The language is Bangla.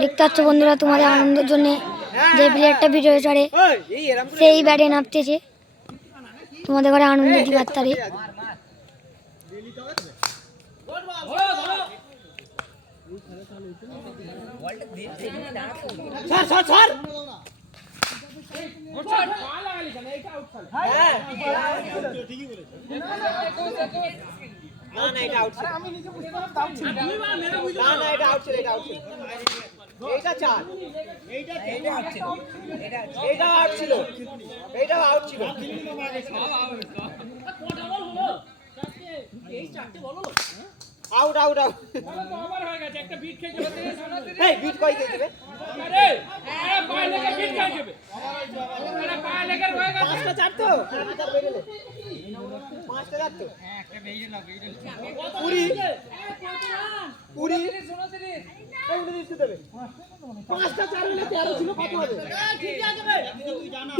দেখতে পাচ্ছ বন্ধুরা, তোমাদের আনন্দের জন্য যে প্লেয়ারটা ভিডিও ছাড়ে সেই ব্যাটে নামতেছে, তোমাদের ঘরে আনন্দ দিবার তারে। আউট আউট আউট ওভার হয়ে গেছে, একটা বিট খেয়ে যাবে। এই বিট কই দিয়ে দিবে? আরে আরে পায়ে লেগে বিট খেয়ে যাবে। আরে পায়ে লেগে হয়ে গেছে। পাঁচটা চার তো চার বেরিয়ে পাঁচটা চার তো হ্যাঁ, একটা বেরিয়ে না বেরিয়ে। পুরি পুরি 29 এই 29 কে দেবে। পাঁচটা চার হলে 13 ছিল, কত হবে? ঠিক আছে ভাই, তুই জানা।